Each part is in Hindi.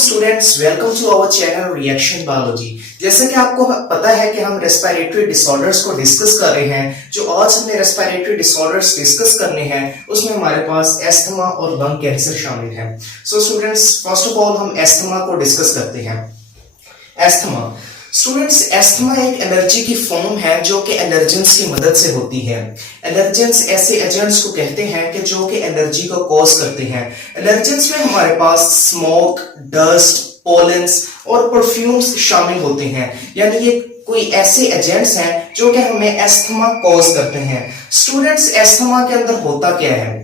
Students, welcome to our channel reaction biology. जैसे कि आपको पता है कि हम रेस्पिरेटरी डिसऑर्डर्स को डिस्कस कर रहे हैं। जो आज हमने रेस्पिरेटरी डिसऑर्डर्स डिस्कस करने हैं उसमें हमारे पास एस्थमा और लंग कैंसर शामिल है। So students, first of all हम एस्थमा को डिस्कस करते हैं। एस्थमा स्टूडेंट्स, एस्थमा एक एलर्जी की फॉर्म है जो कि एलर्जेंस की मदद से होती है। एलर्जेंस ऐसे एजेंट्स को कहते हैं कि जो कि एलर्जी को कॉज करते हैं। एलर्जेंस में हमारे पास स्मोक, डस्ट, पोलेंस और परफ्यूम्स शामिल होते हैं। यानी ये कोई ऐसे एजेंट्स हैं जो कि हमें एस्थमा कॉज करते हैं। स्टूडेंट्स, एस्थमा के अंदर होता क्या है?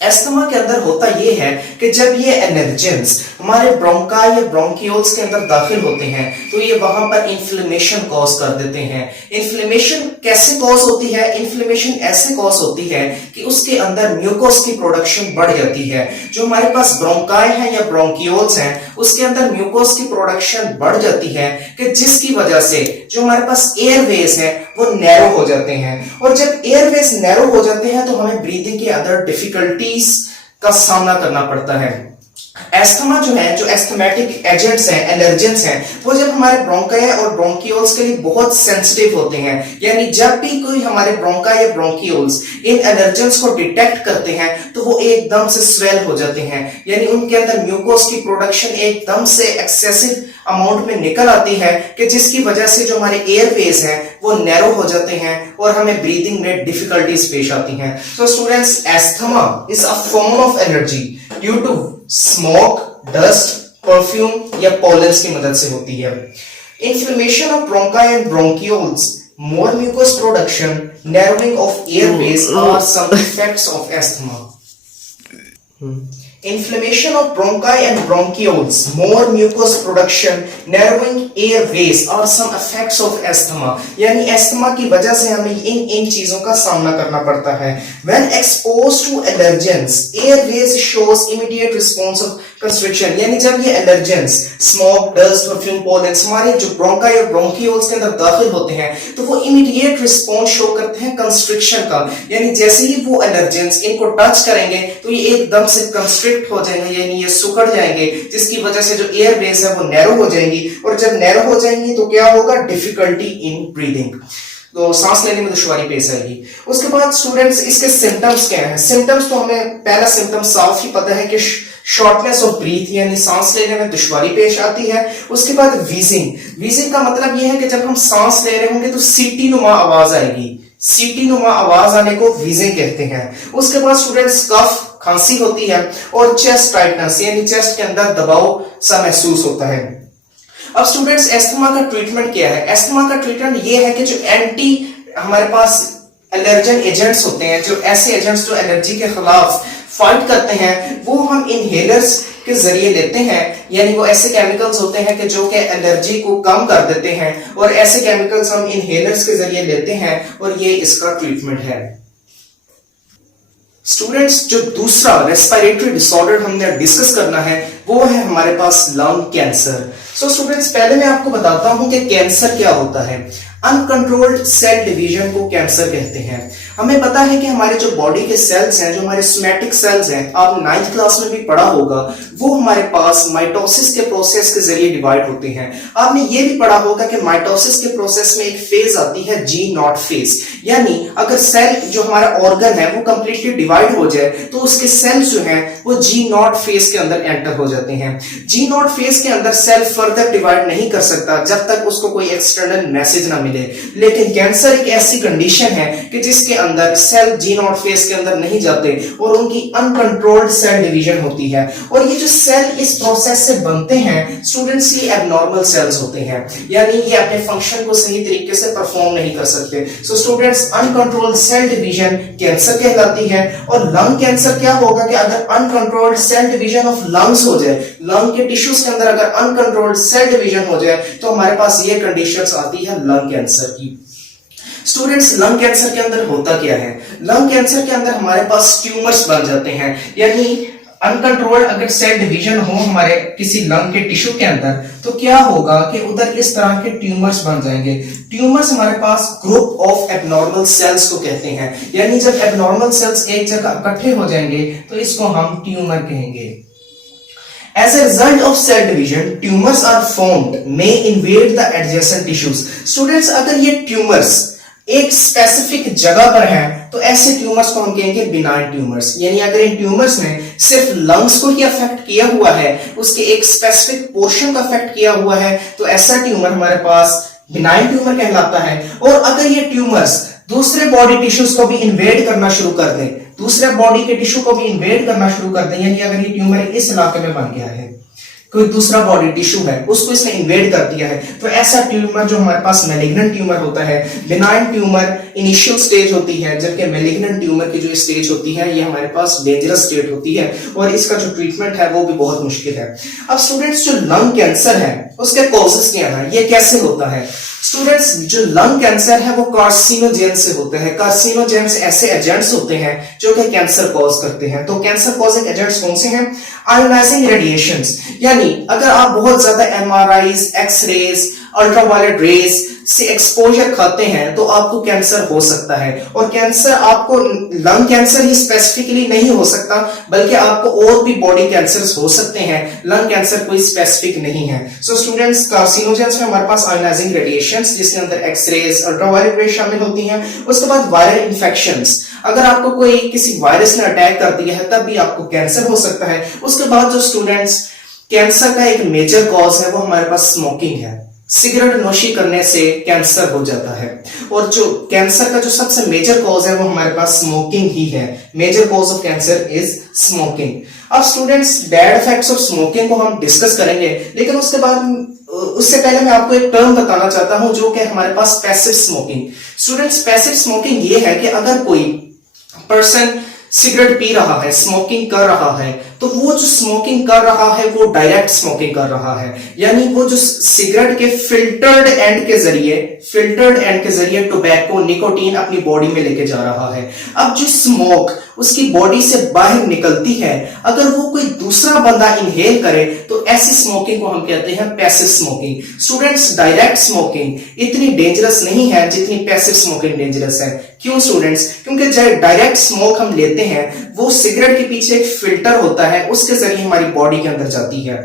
एस्थमा के अंदर होता यह है कि जब ये एलर्जेंस हमारे ब्रोंकाई या ब्रोंकियोल्स के अंदर दाखिल होते हैं तो ये वहां पर इन्फ्लेमेशन कॉज कर देते हैं। इन्फ्लेमेशन कैसे कॉज होती है? इन्फ्लेमेशन ऐसे कॉज होती है कि उसके अंदर म्यूकोस की प्रोडक्शन बढ़ जाती है। जो हमारे पास ब्रोंकाई है या ब्रोंकियोल्स हैं उसके अंदर म्यूकोस की प्रोडक्शन बढ़ जाती है कि जिसकी वजह से जो हमारे पास एयरवेज है वो नैरो हो जाते हैं। और जब एयरवेज नैरो हो जाते हैं तो हमें ब्रीदिंग के अंदर डिफिकल्टीज का सामना करना पड़ता है। एस्थमा जो है, जो एस्थमेटिक एजेंट्स हैं, एलर्जेंस हैं, वो जब हमारे ब्रोंकाई और ब्रोंकियोल्स के लिए बहुत सेंसिटिव होते हैं। यानी जब भी कोई हमारे ब्रोंकाई या ब्रोंकियोल्स इन एलर्जेंस को डिटेक्ट करते हैं तो वो एकदम से स्वेल हो जाते हैं। यानी उनके अंदर म्यूकोस की प्रोडक्शन एकदम से एक्सेसिव अमाउंट में निकल आती है कि जिसकी वजह से जो हमारे एयरवेज हैं वो नैरो हो जाते हैं और हमें ब्रीदिंग में डिफिकल्टीज पेश आती हैं। So students, asthma is a form of allergy due to smoke, dust, perfume या पोलेंस की मदद से होती है। Inflammation of bronchi and bronchioles, more mucus production, narrowing of airways are some effects of asthma. Inflammation of bronchi and bronchioles, more mucus production, narrowing airways are some effects of asthma. यानी एस्थमा की वजह से हमें इन चीजों का सामना करना पड़ता है। When exposed to allergens, airways shows immediate response of constriction. यानी जब ये allergens, smoke, dust, perfume, pollens हमारे जो bronchi और bronchioles के अंदर दाखिल होते हैं तो वो immediate response शो करते हैं constriction का। यानी जैसे ही वो allergens इनको टच करेंगे तो ये एकदम से constrict हो जाएंगे, यानी ये सुकड़ जाएंगे, जिसकी वजह से जो एयरवेज है वो नैरो हो जाएंगी। और जब नैरो हो जाएंगी तो क्या होगा? डिफिकल्टी इन ब्रीदिंग, तो सांस लेने में दुश्वारी पेश आएगी। उसके बाद स्टूडेंट्स, इसके सिम्टम्स क्या हैं? सिम्टम्स तो हमें पहला सिम्टम साफ ही पता है कि शॉर्टनेस ऑफ ब्रीथ, यानी सांस लेने में दुश्वारी पेश आती है। उसके बाद वीजिंग, वीजिंग का मतलब यह है कि जब हम सांस ले रहे होंगे तो सीटी नुमा आवाज आएगी। सीटी नुमा आवाज आने को वीजिंग कहते हैं। उसके बाद स्टूडेंट्स, कफ, खांसी होती है और चेस्ट टाइटनेस, यानी चेस्ट के अंदर दबाव सा महसूस होता है। अब स्टूडेंट्स, एस्थमा का ट्रीटमेंट क्या है? एस्थमा का ट्रीटमेंट ये है कि जो एंटी हमारे पास एलर्जन एजेंट्स होते हैं, जो ऐसे एजेंट्स जो एलर्जी के खिलाफ फाइट करते हैं, वो हम इनहेलर्स के जरिए लेते हैं। यानी वो ऐसे केमिकल्स होते हैं कि जो कि एलर्जी को कम कर देते हैं और ऐसे केमिकल्स हम इनहेलर्स के जरिए लेते हैं और ये इसका ट्रीटमेंट है। स्टूडेंट्स, जो दूसरा रेस्पिरेटरी डिसऑर्डर हमने डिस्कस करना है वो है हमारे पास लंग कैंसर। सो स्टूडेंट्स, पहले मैं आपको बताता हूं कि कैंसर क्या होता है। अनकंट्रोल्ड सेल डिवीजन को कैंसर कहते हैं। हमें पता है कि हमारे जो बॉडी के सेल्स हैं, जो हमारे सोमैटिक सेल्स हैं, आप 9th क्लास में भी पढ़ा होगा, वो हमारे पास माइटोसिस के प्रोसेस के जरिए डिवाइड होते हैं। आपने ये भी पढ़ा होगा कि माइटोसिस के प्रोसेस में एक फेज आती है G0 फेज। यानी अगर सेल जो हमारा ऑर्गन है वो कंप्लीटली डिवाइड हो जाए तो उसके सेल्स जो हैं वो G0 फेज के अंदर एंटर हो जाते हैं। G0 फेज के अंदर सेल फर्दर डिवाइड नहीं कर सकता जब तक उसको कोई एक्सटर्नल मैसेज ना मिले। लेकिन कैंसर एक ऐसी कंडीशन है कि जिसके अंदर सेल G0 फेज के अंदर नहीं जाते और उनकी अनकंट्रोल्ड सेल डिवीजन होती है। और ये जो सेल इस प्रोसेस से बनते हैं स्टूडेंट्स, ये एबनॉर्मल सेल्स होते हैं, यानी ये अपने फंक्शन को सही तरीके से परफॉर्म नहीं कर सकते। So students, uncontrolled cell division cancer कहलाती है। और लंग कैंसर क्या होगा कि अगर uncontrolled cell division of lungs हो जाए, लंग के टिश्यूज के अंदर अगर अनकंट्रोल्ड सेल डिवीजन हो जाए तो हमारे पास ये कंडीशंस आती है लंग कैंसर की। स्टूडेंट्स, लंग कैंसर के अंदर होता क्या है? लंग कैंसर के अंदर हमारे पास ट्यूमर्स बन जाते हैं। यानी अनकंट्रोल्ड अगर सेल डिवीजन हो हमारे किसी लंग के टिश्यू के अंदर तो क्या होगा कि उधर इस तरह के ट्यूमर्स बन जाएंगे। ट्यूमर्स हमारे पास ग्रुप ऑफ एबनॉर्मल सेल्स को कहते हैं। यानी जब एबनॉर्मल सेल्स एक जगह इकट्ठे हो जाएंगे तो इसको हम ट्यूमर कहेंगे। As a result of cell division, tumors are formed, may invade the adjacent tissues. Students, अगर ये ट्यूमर्स एक स्पेसिफिक जगह पर हैं, तो ऐसे ट्यूमर्स को हम कहेंगे बिनाइन ट्यूमर्स। यानी अगर इन ट्यूमर्स ने सिर्फ लंग्स को ही अफेक्ट किया हुआ है, उसके एक स्पेसिफिक पोर्शन को अफेक्ट किया हुआ है, तो ऐसा ट्यूमर हमारे पास बिनाइन ट्यूमर कहलाता है। और अगर ये ट्यूमर्स दूसरे बॉडी टिश्यूज को भी इन्वेड करना शुरू कर दें, दूसरे बॉडी के टिश्यू को भी इन्वेड करना शुरू कर दें, यानी अगर ये ट्यूमर इस इलाके में बन गया है, कोई दूसरा बॉडी टिश्यू है उसको इसने इन्वेड कर दिया है, तो ऐसा ट्यूमर जो हमारे पास मैलिग्नेंट ट्यूमर होता है। बिनाइन ट्यूमर इनिशियल स्टेज होती है, जबकि मैलिग्नेंट ट्यूमर की जो स्टेज होती है ये हमारे पास डेंजरस स्टेज होती है, और इसका जो ट्रीटमेंट है वो भी बहुत मुश्किल है। अब स्टूडेंट्स, जो लंग कैंसर है उसके कॉजेस क्या है, ये कैसे होता है? स्टूडेंट्स, जो लंग कैंसर है वो कार्सिनोजेन से होते हैं। कार्सिनोजेन्स ऐसे एजेंट्स होते हैं जो कि कैंसर कॉज करते हैं। तो कैंसर कॉजिंग एजेंट्स कौन से हैं? आयोनाइजिंग रेडिएशंस, यानी अगर आप बहुत ज्यादा एमआरआईज, एक्सरेज, अल्ट्रावायलेट रेज से एक्सपोजर खाते हैं तो आपको कैंसर हो सकता है। और कैंसर आपको लंग कैंसर ही स्पेसिफिकली नहीं हो सकता, बल्कि आपको और भी बॉडी कैंसर्स हो सकते हैं। लंग कैंसर कोई स्पेसिफिक नहीं है। सो स्टूडेंट्स, कार्सिनोजेंस में हमारे पास आयोनाइजिंग रेडिएशंस, जिसके अंदर एक्सरेज, अल्ट्रावायलेट रेज शामिल होती हैं। उसके बाद वायरल इन्फेक्शंस, अगर आपको कोई किसी वायरस ने अटैक कर दिया है तब भी आपको कैंसर हो सकता है। उसके बाद जो स्टूडेंट्स, कैंसर का एक मेजर कॉज है वो हमारे पास स्मोकिंग है। सिगरेट नोशी करने से कैंसर हो जाता है, और जो कैंसर का जो सबसे मेजर कॉज है वो हमारे पास स्मोकिंग ही है। Major cause of cancer is smoking. अब students, bad effects of smoking को हम डिस्कस करेंगे, लेकिन उससे पहले मैं आपको एक टर्म बताना चाहता हूं जो कि हमारे पास passive smoking. Students, passive smoking ये है कि अगर कोई पर्सन सिगरेट पी रहा है, स्मोकिंग कर रहा है, तो वो जो स्मोकिंग कर रहा है वो डायरेक्ट स्मोकिंग कर रहा है, यानी वो जो सिगरेट के फिल्टर्ड एंड के जरिए टोबैको, निकोटीन अपनी बॉडी में लेके जा रहा है। अब जो स्मोक उसकी बॉडी से बाहर निकलती है, अगर वो कोई दूसरा बंदा इनहेल करे तो ऐसी स्मोकिंग को हम कहते हैं passive smoking. Students, direct smoking इतनी डेंजरस नहीं है जितनी पैसिव स्मोकिंग डेंजरस है। क्यों स्टूडेंट्स? क्योंकि जब डायरेक्ट स्मोक हम लेते हैं, वो सिगरेट के पीछे एक फिल्टर होता है, उसके जरिए हमारी बॉडी के अंदर जाती है।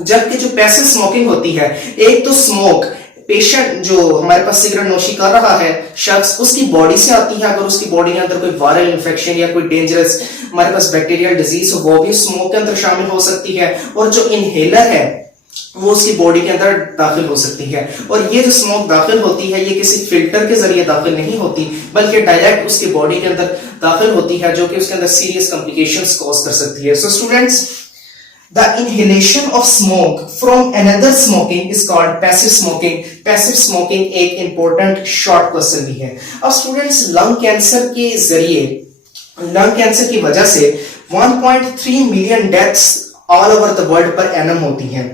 जबकि जो पैसिव स्मोकिंग होती है, एक तो स्मोक पेशेंट जो हमारे पास सिगरेट नोशी कर रहा है शख्स, उसकी बॉडी से आती है। अगर उसकी बॉडी के अंदर कोई वायरल इन्फेक्शन या कोई डेंजरस हमारे पास बैक्टीरियल डिजीज हो, वो भी स्मोक के अंदर शामिल हो सकती है। और जो इनहेलर है वो उसकी बॉडी के अंदर दाखिल हो सकती है। और ये जो स्मोक दाखिल होती है ये किसी फिल्टर के जरिए दाखिल नहीं होती, बल्कि डायरेक्ट उसकी बॉडी के अंदर दाखिल होती है, जो कि उसके अंदर सीरियस कॉम्प्लिकेशंस कॉज कर सकती है। So students, the inhalation of smoke from another smoking is called passive smoking. Passive smoking एक important short question भी है। अब स्टूडेंट्स, लंग कैंसर की वजह से 1.3 million deaths all over the world per annum होती हैं।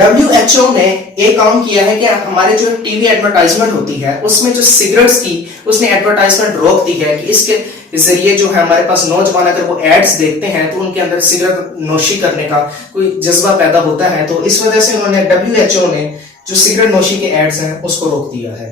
WHO ने एक काम किया है कि हमारे जो टीवी एडवर्टाइजमेंट होती है उसमें जो सिगरेट्स की उसने एडवर्टाइजमेंट रोक दी है कि इसके जरिए जो है हमारे पास नौजवान अगर वो एड्स देखते हैं तो उनके अंदर सिगरेट नोशी करने का कोई जज्बा पैदा होता है। तो इस वजह से उन्होंने WHO ने जो सिगरेट नोशी के एड्स हैं उसको रोक दिया है।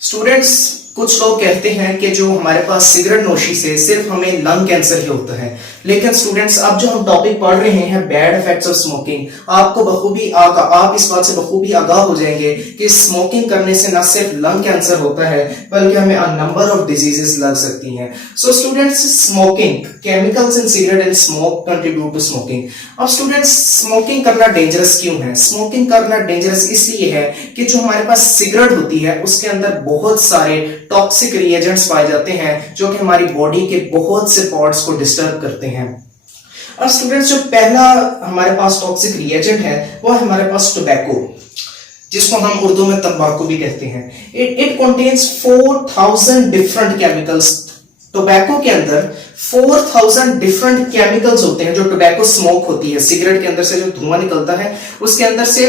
स्टूडेंट्स, कुछ लोग कहते हैं कि जो हमारे पास सिगरेट नोशी से सिर्फ हमें लंग कैंसर ही होता है, लेकिन स्टूडेंट्स अब जो हम टॉपिक पढ़ रहे हैं बैड इफेक्ट्स ऑफ स्मोकिंग, आपको बखूबी आप इस बात से बखूबी आगाह हो जाएंगे कि स्मोकिंग करने से न सिर्फ लंग कैंसर होता है बल्कि हमें अ नंबर ऑफ डिजीजेस लग सकती हैं। So students, smoking, chemicals in cigarette and smoke contribute to smoking. अब स्टूडेंट्स, स्मोकिंग करना डेंजरस क्यों है? स्मोकिंग करना डेंजरस इसलिए है कि जो हमारे पास सिगरेट होती है उसके अंदर बहुत सारे टॉक्सिक रिएजेंट्स पाए जाते हैं जो कि हमारी बॉडी के बहुत से पार्ट्स को डिस्टर्ब करते हैं। और स्टूडेंट्स, जो पहला हमारे पास टॉक्सिक रिएजेंट है वो है हमारे पास टोबैको, जिसको हम उर्दू में तंबाकू भी कहते हैं। It contains 4000 different chemicals. Tobacco के अंदर 4000 डिफरेंट केमिकल्स होते हैं। जो टोबैको स्मोक होती है, सिगरेट के अंदर से जो धुआं निकलता है उसके अंदर से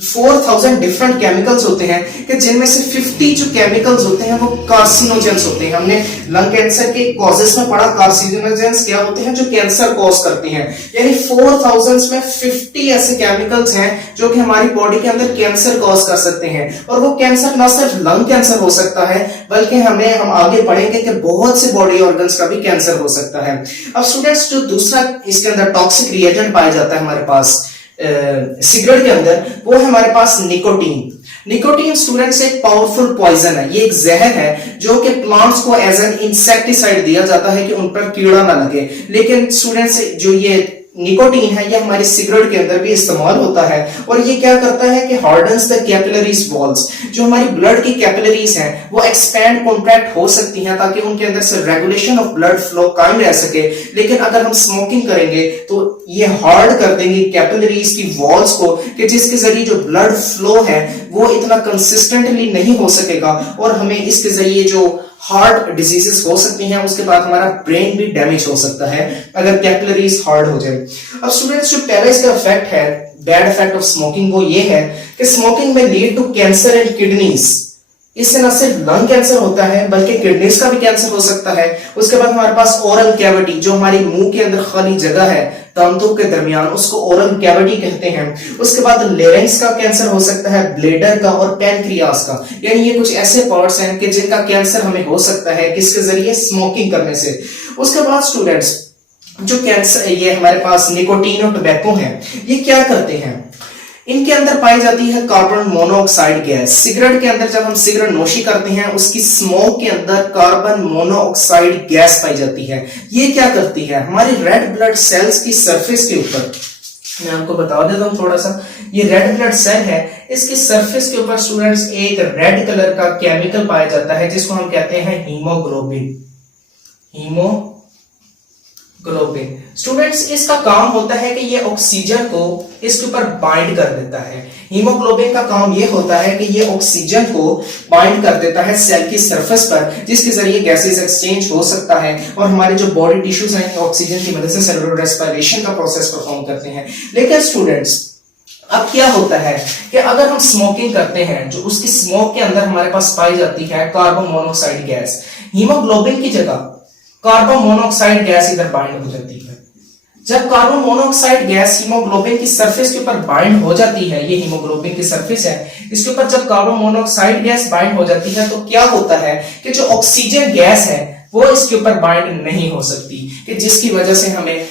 4000 डिफरेंट केमिकल्स होते हैं कि जिनमें से 50 जो केमिकल्स होते हैं वो कार्सिनोजेंस होते हैं। हमने लंग कैंसर के कॉजेस में पढ़ा, कार्सिनोजेंस क्या होते हैं, जो कैंसर कॉज करते हैं। यानी 4000 में 50 ऐसे केमिकल्स हैं जो कि हमारी बॉडी के अंदर कैंसर कॉज कर सकते हैं। और वो कैंसर ना सिर्फ लंग कैंसर हो सकता है, बल्कि हम आगे पढ़ेंगे कि बहुत से बॉडी ऑर्गन्स का भी कैंसर हो सकता है। अब स्टूडेंट्स, जो दूसरा इसके अंदर टॉक्सिक रिएजेंट पाया जाता है हमारे पास सिगरेट के अंदर, वो है हमारे पास निकोटीन। निकोटीन स्टूडेंट्स एक पावरफुल पॉइजन है, ये एक जहर है जो कि प्लांट्स को एज एन इंसेक्टिसाइड दिया जाता है कि उन पर कीड़ा ना लगे। लेकिन स्टूडेंट्स, जो ये निकोटीन है ये हमारी सिगरेट के अंदर भी इस्तेमाल होता है और ये क्या करता है कि हार्डन्स द कैपिलरीज वॉल्स। जो हमारी ब्लड की कैपिलरीज हैं वो एक्सपैंड कॉन्ट्रैक्ट हो सकती हैं ताकि उनके अंदर से रेगुलेशन ऑफ ब्लड फ्लो कायम रह सके। लेकिन अगर हम स्मोकिंग करेंगे तो ये हार्ड कर देंगे कैपिलरीज की वॉल्स को, कि जिसके जरिए जो ब्लड फ्लो है वो इतना कंसिस्टेंटली नहीं हो सकेगा और हमें इसके जरिए जो हार्ट डिजीजेस हो सकती हैं, उसके बाद हमारा ब्रेन भी डैमेज हो सकता है अगर कैपिलरीज हार्ड हो जाए। अब स्टूडेंट्स, जो पहला इसका इफेक्ट है, बैड इफेक्ट ऑफ स्मोकिंग, वो ये है कि स्मोकिंग में lead to cancer in kidneys. इससे न सिर्फ लंग कैंसर होता है बल्कि किडनीज का भी कैंसर हो सकता है। उसके बाद हमारे पास ओरल कैविटी, जो हमारी मुंह के अंदर खाली जगह है दांतों के दरमियान, उसको ओरल कैविटी कहते हैं। उसके बाद लेरिंक्स का कैंसर हो सकता है, ब्लेडर का और पैनक्रियास का। यानी ये कुछ ऐसे पार्ट्स हैं कि जिनका कैंसर हमें हो सकता है किसके जरिए, स्मोकिंग करने से। उसके बाद स्टूडेंट्स, जो कैंसर, ये हमारे पास निकोटीन और टोबैको है, ये क्या करते हैं, इनके अंदर पाई जाती है कार्बन मोनोऑक्साइड गैस। सिगरेट के अंदर जब हम सिगरेट नोशी करते हैं उसकी स्मोक के अंदर कार्बन मोनोऑक्साइड गैस पाई जाती है। ये क्या करती है, हमारी रेड ब्लड सेल्स की सरफेस के ऊपर, मैं आपको बता देता हूं थोड़ा सा, ये रेड ब्लड सेल है, इसकी सरफेस के ऊपर स्टूडेंट्स एक रेड कलर का केमिकल पाया जाता है जिसको हम कहते हैं हीमोग्लोबिन। स्टूडेंट्स, इसका काम होता है कि ये ऑक्सीजन को इसके ऊपर बाइंड कर देता है। हीमोग्लोबिन का काम ये होता है कि ये ऑक्सीजन को बाइंड कर देता है सेल की सरफेस पर, जिसके जरिए गैसेस एक्सचेंज हो सकता है और हमारे जो बॉडी टिश्यूज हैं ऑक्सीजन की मदद से सेलुलर रेस्पिरेशन का प्रोसेस परफॉर्म करते हैं। लेकिन स्टूडेंट्स, अब क्या होता है कि अगर हम स्मोकिंग करते हैं, जो उसकी स्मोक के अंदर हमारे पास पाई जाती है कार्बन मोनोऑक्साइड गैस, हीमोग्लोबिन की जगह कार्बन मोनोऑक्साइड गैस इधर बाइंड हो जाती है। जब कार्बन मोनोऑक्साइड गैस हीमोग्लोबिन की सरफेस के ऊपर बाइंड हो जाती है, ये हीमोग्लोबिन की सरफेस है, इसके ऊपर जब कार्बन मोनोऑक्साइड गैस बाइंड हो जाती है तो क्या होता है कि जो ऑक्सीजन गैस है वो इसके ऊपर बाइंड नहीं हो सकती, कि जिसकी वजह से हमें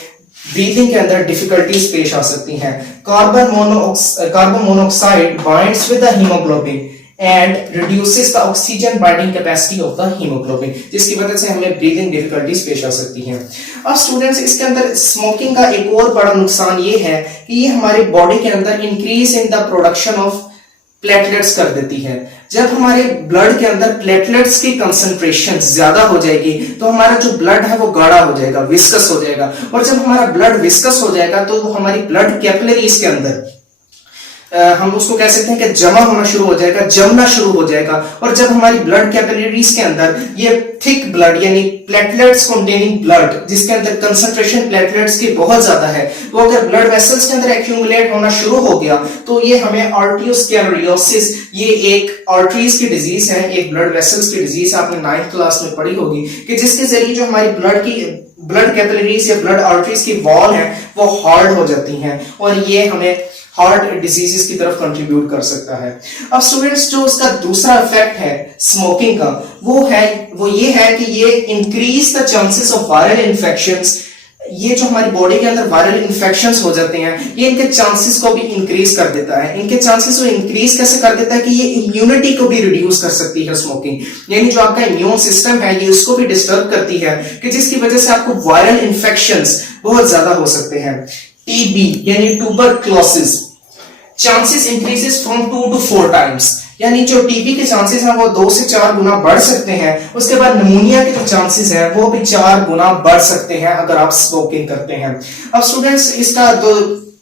ब्रीथिंग के अंदर डिफिकल्टीज पेश आ सकती हैं। Carbon monoxide binds with the haemoglobin and reduces the oxygen binding capacity of the hemoglobin, जिसकी वजह से हमें ब्रीदिंग डिफिकल्टीज पेश आ सकती हैं। अब स्टूडेंट्स, इसके अंदर स्मोकिंग का एक और बड़ा नुकसान ये है कि ये हमारी बॉडी के अंदर increase in the production of platelets कर देती है। जब हमारे ब्लड के अंदर प्लेटलेट्स की कंसंट्रेशन ज्यादा हो जाएगी तो हमारा जो ब्लड है वो गाढ़ा हो जाएगा, विस्कस हो जाएगा, और जब हमारा ब्लड विस्कस हो जाएगा तो वो हमारी ब्लड कैपिलरीज के अंदर हम उसको कह सकते हैं कि जमा होना शुरू हो जाएगा, जमना शुरू हो जाएगा। और जब हमारी ब्लड कैपिलरीज के अंदर ये थिक ब्लड यानी प्लेटलेट्स कंटेनिंग ब्लड, जिसके अंदर कंसंट्रेशन प्लेटलेट्स की बहुत ज्यादा है, वो अगर ब्लड वेसल्स के अंदर एक्यूमुलेट होना शुरू हो गया तो ये हमें आर्टियोस्क्लेरोसिस, ये एक आर्टरीज की डिजीज है, एक ब्लड वेसल्स की डिजीज, आपने 9th क्लास में पढ़ी होगी, कि जिसके जरिए जो हमारी ब्लड कैपिलरीज या ब्लड आर्टरीज की वॉल है वो हार्ड हो जाती हैं और ये हमें हार्ट डिजीजेस की तरफ कंट्रीब्यूट कर सकता है। अब स्टूडेंट्स, जो उसका दूसरा इफेक्ट है स्मोकिंग का, वो ये है कि ये increase the chances of viral infections. ये जो हमारी बॉडी के अंदर वायरल इन्फेक्शंस हो जाते हैं, ये इनके चांसेस को भी इंक्रीज कर देता है। इनके चांसेस को इंक्रीज कैसे कर देता है कि ये इम्यूनिटी को भी रिड्यूस कर सकती है स्मोकिंग, यानी जो आपका इम्यून सिस्टम है ये उसको भी डिस्टर्ब करती है, कि जिसकी वजह से आपको वायरल इन्फेक्शंस बहुत ज्यादा हो सकते हैं। टीबी यानी tuberculosis chances increases from 2 to 4 times, यानी जो टीबी के चांसेस हैं वो 2 से 4 गुना बढ़ सकते हैं। उसके बाद निमोनिया के जो चांसेस हैं वो भी 4 गुना बढ़ सकते हैं अगर आप स्मोकिंग करते हैं। अब स्टूडेंट्स, इसका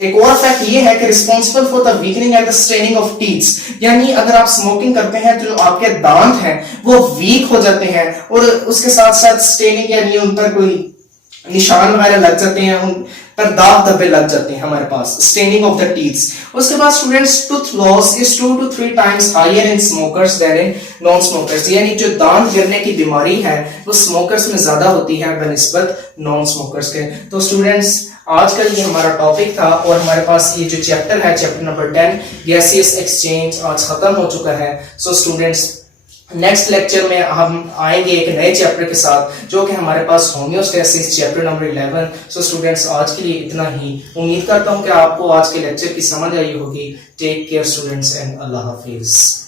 एक और फैक्ट ये है कि responsible for the weakening and the straining of teeths, यानी अगर आप स्मोकिंग करते हैं तो आपके दांत हैं वो वीक हो जाते हैं और उसके साथ साथ स्ट्रेनिंग यानी उन पर कोई निशान वगैरह लग जाते हैं, पर दाग धब्बे लग जाते हैं हमारे पास, स्टेनिंग ऑफ द टीथ्स। उसके बाद students, tooth loss is 2 to 3 times higher in smokers than in non smokers, यानी जो दांत गिरने की बीमारी है वो स्मोकर्स में ज्यादा होती है बनिस्बत नॉन स्मोकर्स के। तो स्टूडेंट्स, आजकल ये हमारा टॉपिक था और हमारे पास ये जो चैप्टर है, चैप्टर नंबर 10 गैसियस एक्सचेंज, आज खत्म हो चुका है। सो स्टूडेंट्स, नेक्स्ट लेक्चर में हम आएंगे एक नए चैप्टर के साथ जो कि हमारे पास homeostasis, chapter number 11। So students, आज के लिए इतना ही। उम्मीद करता हूं कि आपको आज के लेक्चर की समझ आई होगी। Take care students and Allah Hafiz.